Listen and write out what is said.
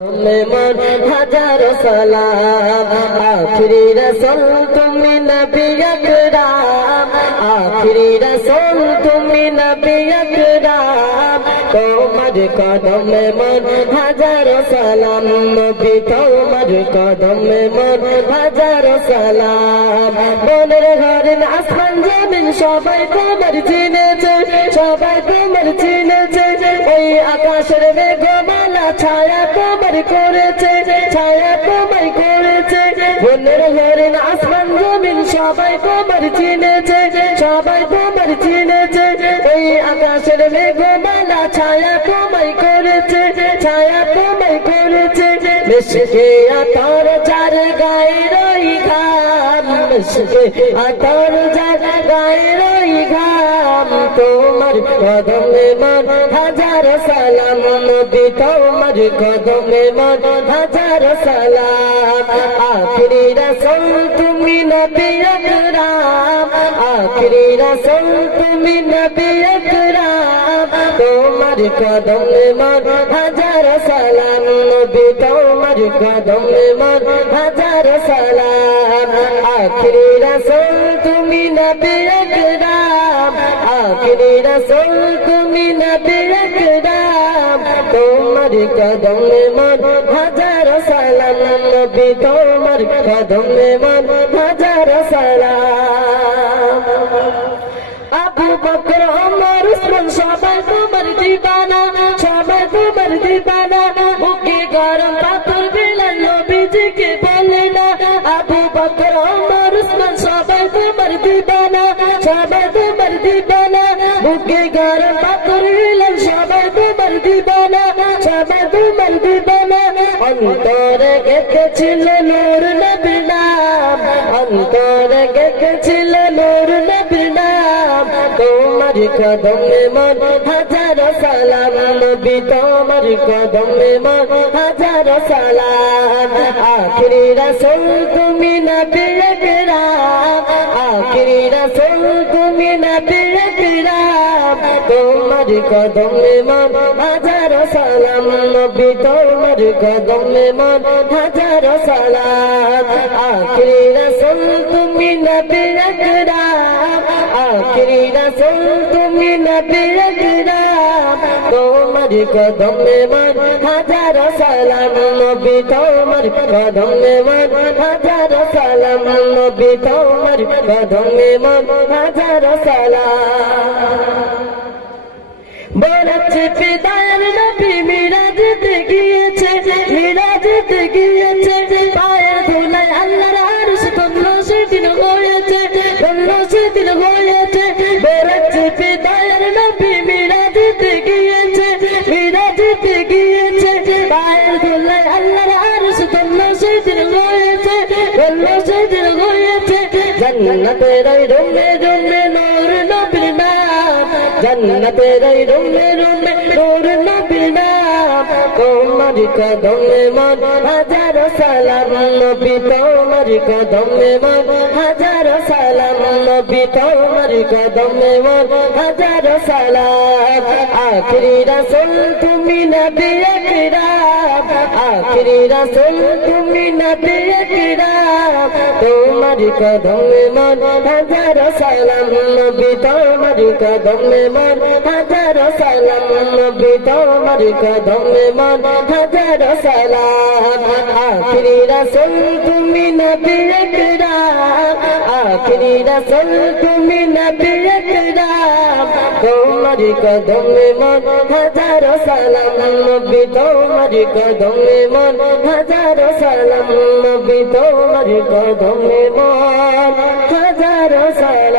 मन हजारों सलाम आखिरी रसूल तुमी नबी अकराम आखिरी रसूल तुमी नबी अकराम তোমার কদমে মন হাজারো সালাম নবী তোমার কদমে মন হাজারো সালাম বনের ঘরের আসমান জমিন সবাই তোমার চিনেছে সবাই তোমার চিনেছে ওই আকাশের মেঘমালা ছায়া তোমার করেছে ছায়া তোমায় করেছে বনের ঘরের আসমান জমিন সবাই তোমার চিনেছে সবাই তোমার চিনেছে ওই আকাশের মেঘমালা ছায়া তোমায় করেছে ছায়া তোমায় করেছে মিশকে আতর যার গায়ে রই ঘাম মিশকে আতর যার গায়ে রই ঘাম তোমার কদমে মন হাজার সালাম নবী তোমার কদমে মন হাজার সালাম আখরি রাসূল তুমি নবী আকরাম আখরি রাসূল তুমি নবী আকরাম তোমার কদমে মন হাজার সালাম নবী তোমার কদমে মন হাজার সালাম আখরি রাসূল তুমি নবী আকরাম আখরি রাসূল তুমি নবী আকরাম তোমার কদমে মন হাজার সালাম নবী তোমার কদমে মন হাজার সালাম আবু বকর ওমর উসমান সবাই তোমার দিবানা সবাই তোমার দিবানা বুকে গরম পাথর বিলাল নবীজিকে বলে না আবু বকর ওমর উসমান সবাই তোমার দিবানা সবাই তোমার দিবানা বুকে গরম পাথর বিলাল সবাই তোমার দিবানা সবাই তোমার দিবানা অন্তরে গেঁথেছিল নূর নবীর নাম অন্তরে গেঁথেছিল নূর নবীর নাম তোমার কদমে মন হাজার সালাম নবী তোমার কদমে মন হাজার সালাম আখরি রাসূল তুমি নবী আকরাম আখরি রাসূল তুমি নবী আকরাম তোমার কদমে মন হাজার সালাম নবী তোমার কদমে মন হাজার সালাম আখরি রাসূল তুমি নবী আকরাম আখরি রাসূল তুমি নবী আকরাম তোমার কদমে মন হাজার সালাম নবী তোমার কদমে মন হাজার সালাম নবী তোমার কদমে মন হাজার সালাম বলেছে পিতার নবী মিরাজতে গিয়েছে মিরাজতে গিয়েছে পায়ের ধুলায় আল্লাহর আরশ ধন্য সেদিন হয়েছে ধন্য সেদিন হয়েছে বলেছে পিতার নবী মিরাজতে গিয়েছে মিরাজতে গিয়েছে পায়ের ধুলায় আল্লাহর আরশ ধন্য সেদিন হয়েছে ধন্য সেদিন হয়েছে জান্নাতের রুমে রুমে নূর নবীর নাম জান্নাতের রুমে রুমে নূর নবীর নাম তোমার কদমে মন হাজার সালাম নবী তোমার কদমে মন হাজার সালাম নবী তোমার কদমে মন হাজার সালাম আখরি রাসূল তুমি নবী আকরাম আখরি রাসূল তুমি নবী আকরাম তোমার কদমে মন হাজার সালাম নবী তোমার কদমে মন হাজার সালাম নবী তোমার কদমে মন হাজার সালাম আখরি রাসূল তুমি নবী আকরাম আখরি রাসূল তুমি নবী আকরাম তোমার কদমে মন হাজার সালাম নবী তোমার কদমে মন হাজার সালাম নবী তোমার কদমে মন হাজার সালাম